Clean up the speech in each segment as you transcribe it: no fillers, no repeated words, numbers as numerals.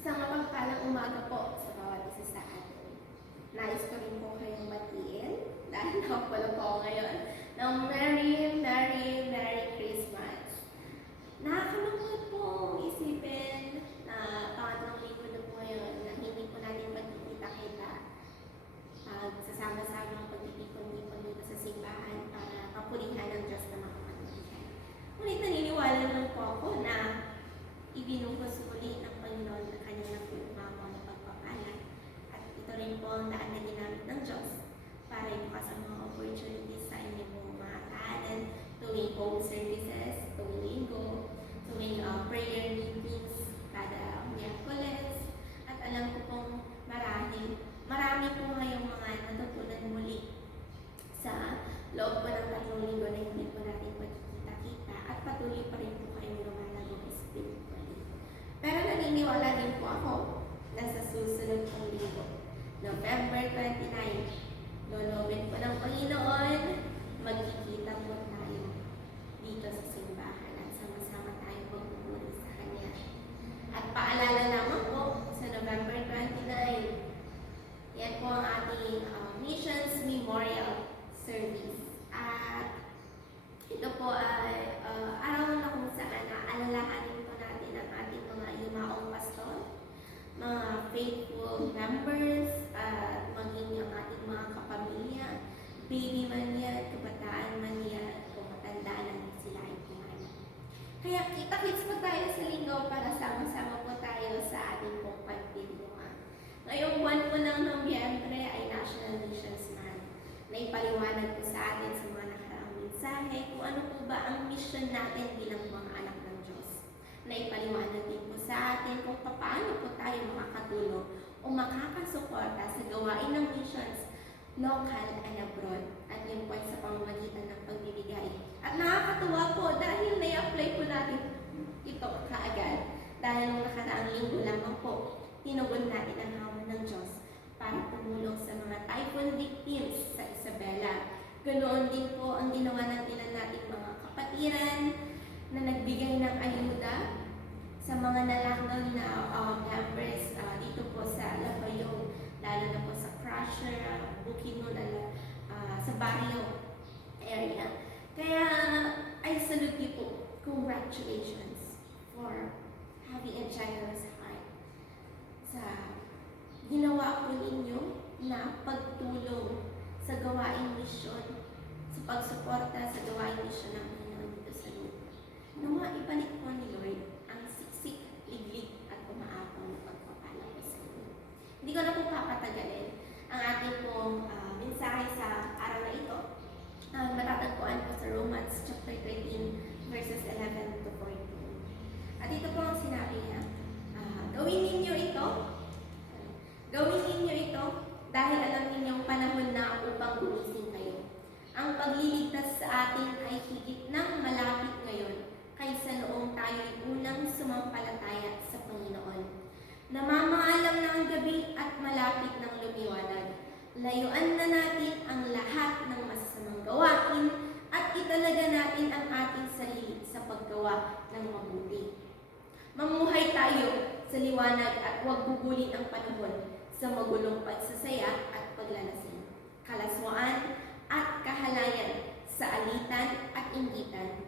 Isang mapagpalang umaga po sa bawat isa sa atin. Nais ko rin po kayong batiin dahil nakapala po ako ngayon ng Merry Christmas. Nakakalungkot po isipin na pangatlong linggo na po ngayon na hindi po natin pagkikita-kita. Sasama-sama ang pagtitipon-tipon dito sa simbahan para kapulihan ng Diyos na makapagpapalihan. Ngunit naniniwala naman po ako na ibinuhos muli ng Panginoon na kanyang nagpumama na pagpapala. At ito rin po ang daan na ginamit ng Diyos para ibukas ang mga opportunities sa inyong mga tahanan tuwing home services, tuwing linggo, tuwing prayer meetings kada Miyerkules. At alam ko pong marami po ngayong mga natutunan muli sa loob po ng 3 linggo na hindi po natin pagkikita-kita at patuloy pa rin po kayong lumalagong spiritually. Pero naniniwala din po ako na sa susunod pong linggo, November 29, lolobin po ng Panginoon, magkikita po tayo dito sa simbahan at sama-sama tayo magpupuri sa Kanya. At paalala lamang po sa November 29, yan po ang ating Missions Memorial Service. At ito po ay araw na kung saan aalalahanin po natin ang ating mga yumaong pastor, mga faithful members, at maging ang ating mga kapamilya, baby man yan, kabataan man yan, kung matandaan na sila ay kumain. Kaya kita-kits po tayo sa linggo para sama-sama po tayo sa ating pong pagtulungan. Ngayong buwan po ng Nobyembre ay National Missions Month. Naipaliwanag po sa atin sa mga nakaraang mensahe kung ano po ba ang mission natin bilang mga anak ng Diyos. Naipaliwanag din po sa atin kung paano po tayo makakatulong o makakasuporta sa gawain ng missions local and abroad. At yun po ay sa pamamagitan ng pagbibigay. At nakakatuwa po dahil na-apply po natin ito kaagad. Dahil nung nakaraang linggo lamang po, tinugon natin ang hamon ng Diyos para tumulong sa mga typhoon victims sa Isabela. Ganoon din po ang ginawa natin nating mga kapatiran na nagbigay ng ayuda sa mga nalangaw na members dito po sa Labayong, lalo na po sa Crusher, Bukidnon, sa Barrio area. Kaya I salute you po. Congratulations for having a generous heart sa ginawa po ninyo na pagtulong sa gawaing misyon, sa pagsuporta sa gawaing misyon ng Panginoon dito sa lupa. Nawa ibalik po ni Lord ang siksik, liglig at umaapang na pagpapala ko sa inyo. Hindi ko na po papatagalin ang ating pong mensahe sa araw na ito. Matatagpuan po sa Romans chapter 13 verses 11 to 14. At ito po ang sinabi niya, gawin ninyo ito dahil alam ninyong panahon na upang gumising kayo. Ang pagliligtas sa atin ay higit nang malapit ngayon kaysa noong tayo'y unang sumampalataya sa Panginoon. Namamaalam na ang gabi at malapit ng lumiwanag. Layuan na natin ang lahat ng masasamang gawain at italaga natin ang ating sarili sa paggawa ng mabuti. Mamuhay tayo sa liwanag at huwag gugulin ang panahon sa magulong pagsasaya at paglalasing, kalaswaan at kahalayan sa alitan at inggitan.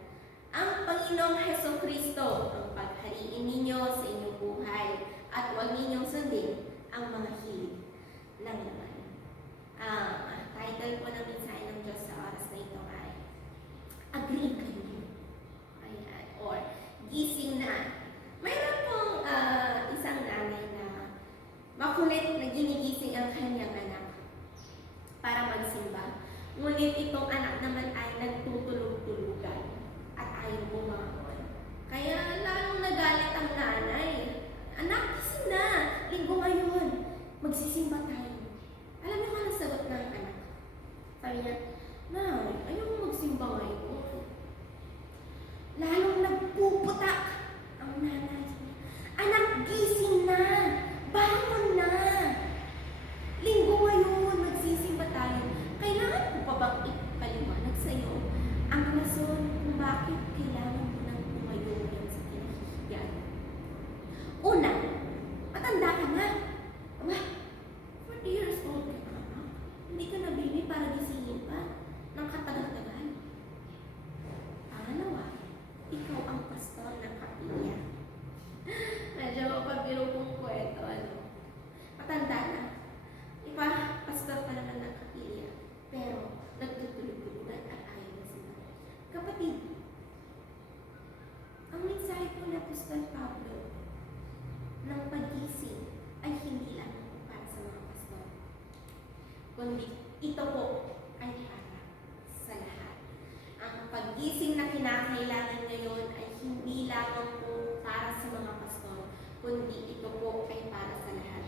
Ang Panginoong Hesukristo ang paghariin ninyo sa inyong buhay at huwag ninyong sundin ang mga hilig ng laman. Title po ng mensahe ng Diyos sa oras na ito ay Agree kayo. Ayan. Or gising na. Mayroon pong isang nanay na makulit na ginigising ang kanyang anak para magsimba. Ngunit itong anak naman ay nagtutulog-tulugan at ayaw bumangon. Kaya lalong nagalit ang nanay. Anak, gising na! Linggo ngayon. Magsisimba tayo. Alam niyo kung anong sagot ng anak? Sabi niya, Nay, ayaw mo magsimba ngayon. kinakailangan ngayon ay hindi lamang po para sa mga pastor, kundi ito po ay para sa lahat.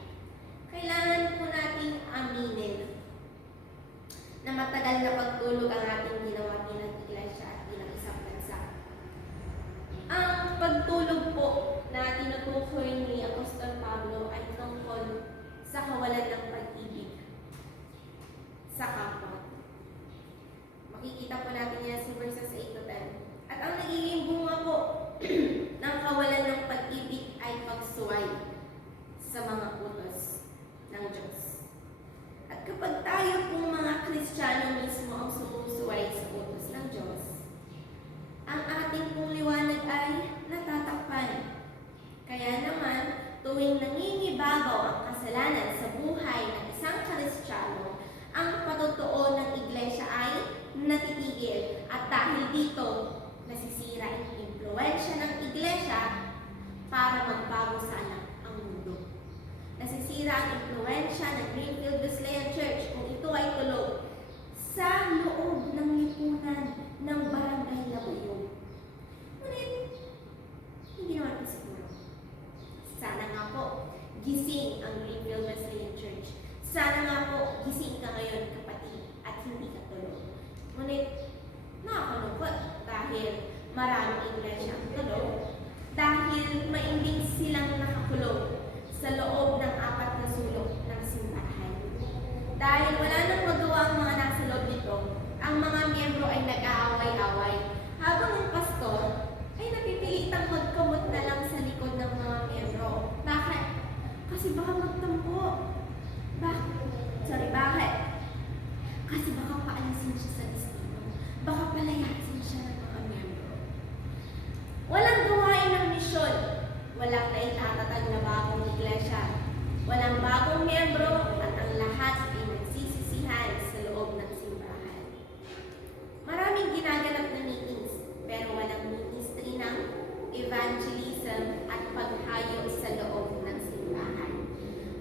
Kailangan po nating aminin na matagal na pagtulog ang ating ginawa bilang iglesia at bilang isang bansa. Ang pagtulog po na tinutukoy ni Apostol Pablo ay tungkol sa kawalan ng pag-ibig sa kapwa. Makikita po natin yan sa verses 8 to 10. At ang nagiging bunga po ng kawalan ng pag-ibig ay pagsuway sa mga utos ng Diyos. At kapag tayo pong mga Kristiyano mismo ang sumusuway sa utos ng Diyos, ang ating pong liwanag ay natatakpan. Kaya naman, tuwing nangingibabaw ang kasalanan sa buhay ng isang Kristiyano, ang patutuo ng iglesia ay natitigil. At dahil dito, nasisira ang impluwensya ng iglesia para magbago sana ang mundo. Nasisira ang impluwensya ng Greenfield Wesleyan Church kung ito ay tuloy sa loob ng lipunan ng Barangay Labayog. Ngunit, hindi naman po siguro. Sana nga po, gising ang Greenfield Wesleyan Church. Sana nga po, gising ka ngayon, kapatid, at hindi ka tulog. Ngunit, nakakalungkot dahil maraming iglesia ang tulog, dahil maimbing silang nakakulong sa loob ng 4 na sulok ng simbahan. Dahil wala nang magawa ang mga nasa loob nito, ang mga miyembro ay nag-aaway-away, habang ang pastor ay napipilitang magkamot na lang sa likod ng mga miyembro. Bakit? Kasi baka magtampo. Bakit? Kasi baka paalisin siya sa destino. Baka palayasin siya ng mga miyembro. Walang gawain ng misyon. Walang naitatag na bagong iglesia. Walang bagong miyembro at ang lahat ay nagsisisihan sa loob ng simbahan. Maraming ginaganap na meetings, pero walang ministry ng evangelism at paghayo sa loob ng simbahan.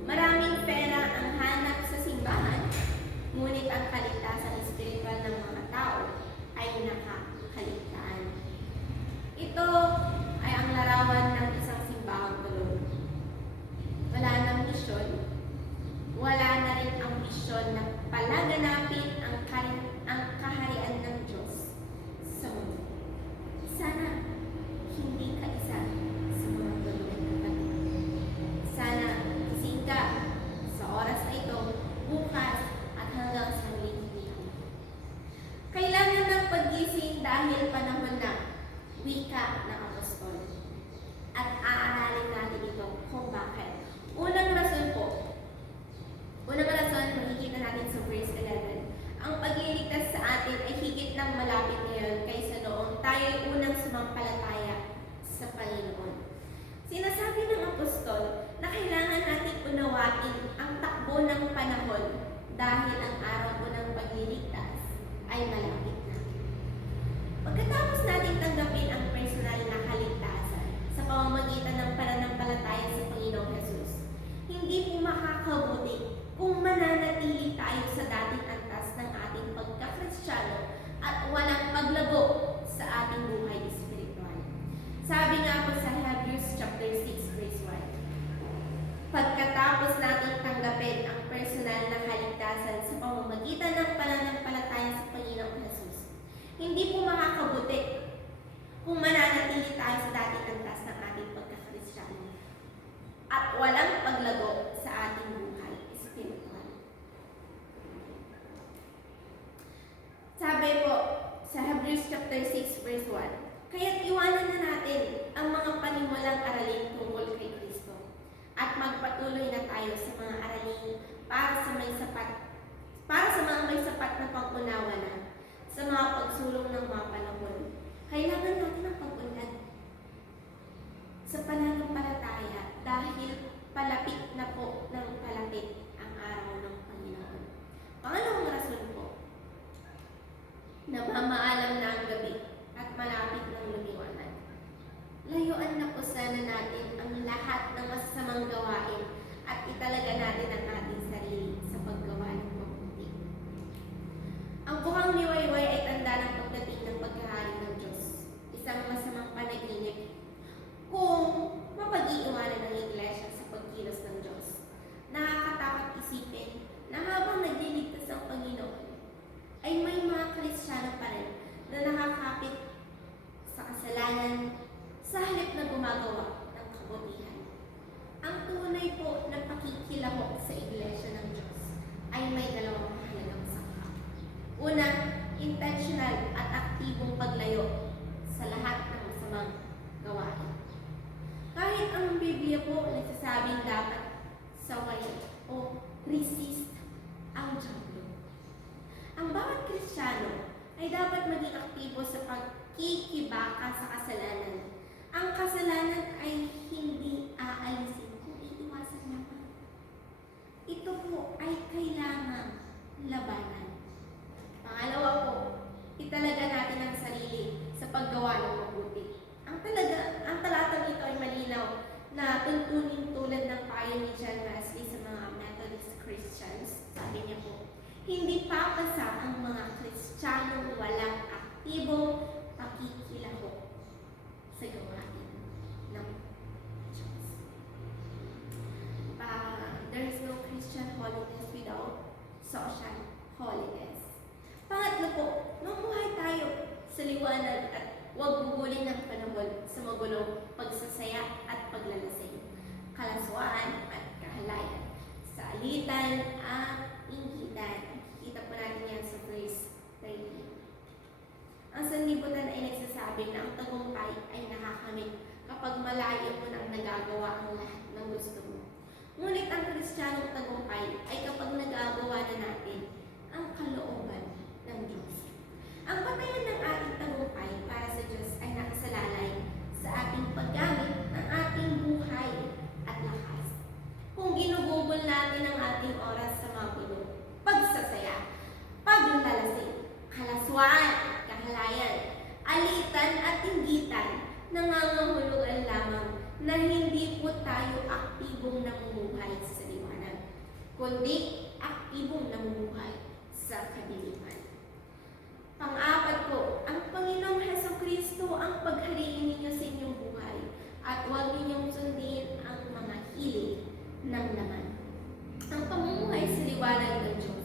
Maraming pera ang hanap sa simbahan, ngunit ang kaligtasan espiritual ng mga tao ay nakakaligtaan. Ito ay ang larawan ng isang simbahang tulog. Wala nang misyon, wala na rin ang misyon na palaganapin ang kaharian ng Diyos sa mundo. Sana hindi ka isa sa mga tulog na kapatid. Sana gising ka sa oras na ito, bukas, at hanggang sa huling hinihan. Kailangan ng paggising dahil panahon na wika ng apostol. At aaralin natin ito kung bakit. Unang rason, makikita natin sa verse 11. Ang pagliligtas sa atin ay higit ng malapit ngayon kaysa noong tayo'y unang sumampalataya sa Panginoon. Sinasabi ng apostol na kailangan natin unawain ang takbo ng panahon dahil ang araw po ng pagliligtas ay malapit na. Pagkatapos natin tanggapin ang personal na kaligtasan sa pamamagitan ng pananampalataya sa Panginoong Jesus, hindi po makakabuti kung mananatili tayo sa dating antas ng ating pagkakristyano at walang paglago sa ating buhay espiritual. Sabi nga po sa Hebrews chapter 6 verse 1, pagkatapos nating tanggapin ang personal na kaligtasan sa pamamagitan ng pananampalataya sa Panginoong Jesus, hindi po makakabuti kung mananatili tayo sa dating antas ng ating pagkakristyano at walang paglago sa ating buhay espiritual. Sabi po sa Hebrews chapter 6 verse 1, kaya't iwanan na natin ang mga panimulang aralin tungkol kay Kristo at magpatuloy na tayo sa mga aralin para sa mga may sapat na pang-unawa na sa mga pagsulong ng mga panahon. Kailangan natin ang pag-unlad sa pananampalataya dahil palapit na po ng palapit ang araw ng Panginoon. Pangalawang rason po, namamaalam na ang gabi at malapit ng lumiwanag. Layuan na po sana natin ang lahat ng masasamang gawain at italaga natin ang ating sarili sa paggawa ng mabuti. Ang buhang liwayway ay tanda ng pagdating ng paghahari ng Diyos. kasalanan sa halip na gumagawa ng kabutihan. Ang tunay po na pakikilahok sa Iglesia ng Diyos ay may dalawang mahalagang sangkap. Una, intentional at aktibong paglayo sa lahat ng masamang gawain. Kahit ang Biblia po nagsasabing dapat sawayin o resist ang diablo. Ang bawat Kristiyano ay dapat maging aktibo sa pagkikibaka sa kasalanan. Ang kasalanan ay hindi aalisin kung iiwasan lamang. Ito po ay kailangang labanan. Pangalawa po, italaga natin ang sarili sa paggawa ng mabuti. Ang talatang ito ay malinaw na tuntunin tulad ng payo ni John Wesley sa mga Methodist Christians. Sabi niya po, hindi papasa ang mga Kristiyanong walang aktibong pakikilahok sa gawain ng Diyos. There is no Christian holiness without social holiness. Pangatlo po, mamuhay tayo sa liwanag at huwag gugulin ng panahon sa magulong pagsasaya at paglalasing, kalaswaan at kahalayan, sa alitan at inggitan. Kita po natin yan sa verse 13. Ang sanlibutan ay nagsasabi na ang tagumpay ay nakakamit kapag malayo mo nang nagagawa ang lahat ng gusto mo. Ngunit ang Kristiyanong tagumpay ay kapag nagagawa na natin ang kalooban ng Diyos. Ang patayan ng ating tagumpay para sa Diyos ay nakasalalay sa ating paggamit ng ating buhay at lakas. Kung ginugugol natin ang ating oras sa magulo, pagsasaya, paglalasing, kalaswaan, kahalayan, alitan at inggitan, nangangahulugan lamang na hindi po tayo aktibong namumuhay sa liwanag, kundi aktibong namumuhay sa kadiliman. Pang-apat po, ang Panginoong Hesukristo ang paghariin ninyo sa inyong buhay at huwag ninyong sundin ang mga hilig ng laman. Ang pamumuhay sa liwanag ng Diyos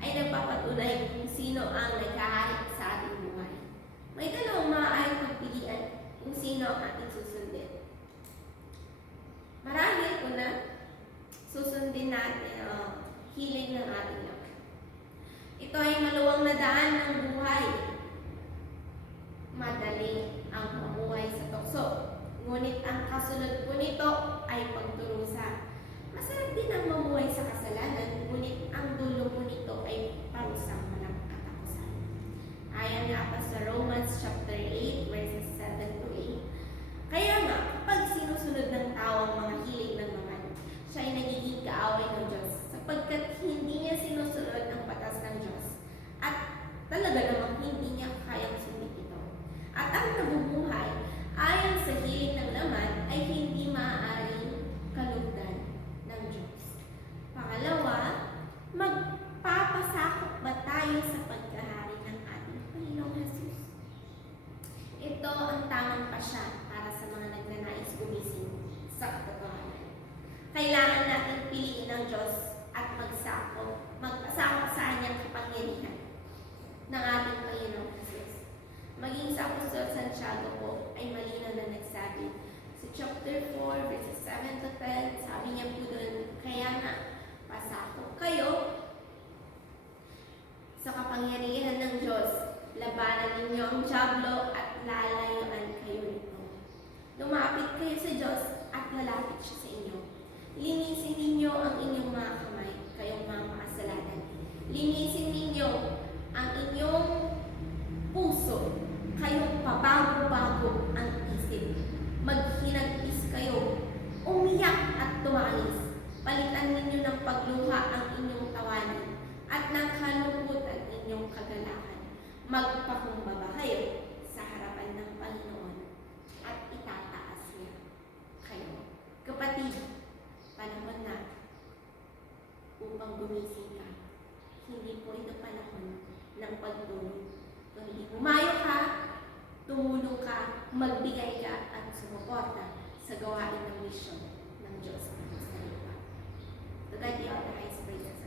ay nagpapatunay kung sino ang nagkahari sa ating buhay. May dalawang maaaring pagpilian kung sino ang ating susundin. Marahil una, susundin natin ang hilig ng ating laman. Ito ay maluwang na daan ng buhay. Madali ang mamuhay sa tukso. Ngunit ang kasunod po nito ay pagturusa. Masarap din ang mamuhay sa kasalanan, ngunit ang dulo po nito ay parusang walang katapusan. Ayon nga pa sa Romans chapter 8, verses 7 to 8. Kaya nga, kapag sinusunod ng tao ang mga hilig ng laman, siya ay nagiging kaaway ng Diyos, sapagkat hindi niya sinusunod ang batas ng Diyos. At talaga namang hindi niya kayang sundin ito. At ang nabubuhay ayon sa hilig ng laman ay hindi maaaring kalugdan ng Diyos. Pangalawa, magpapasakop ba tayo sa pagkahari ng ating Panginoong Jesus? Ito ang tamang pasya para sa mga nagnanais gumising sa katotohanan. Kailangan natin piliin ng Diyos at magpasakop sa kanyang kapangyarihan ng ating Panginoong Jesus. Maging sa Apostol Santiago po ay malinaw na nagsabi sa chapter 4 verses 7 to 10, sabi niya po doon, kaya nga pasakop kayo sa kapangyarihan ng Diyos, labanan ninyo ang diablo at lalayuan kayo nito. Lumapit kayo sa Diyos at lalapit siya sa inyo. Linisin ninyo ang inyong mga kamay, kayong mga makasalanan. Linisin ninyo ang inyong puso, kayong pabago-bago ang isip. Maghinagpis kayo, umiyak at tumangis. Palitan ninyo ng pagluha ang inyong tawanan at ng kalungkutan inyong kagalakan. Magpakumbaba kayo sa harapan ng Panginoon at itataas niya kayo. Kapatid, panahon na upang gumising ka. Hindi po ito panahon ng pagtulog. Kundi humayo ka, tumulong ka, magbigay ka at sumuporta sa gawain ng misyon ng Diyos. To God be all the highest praises.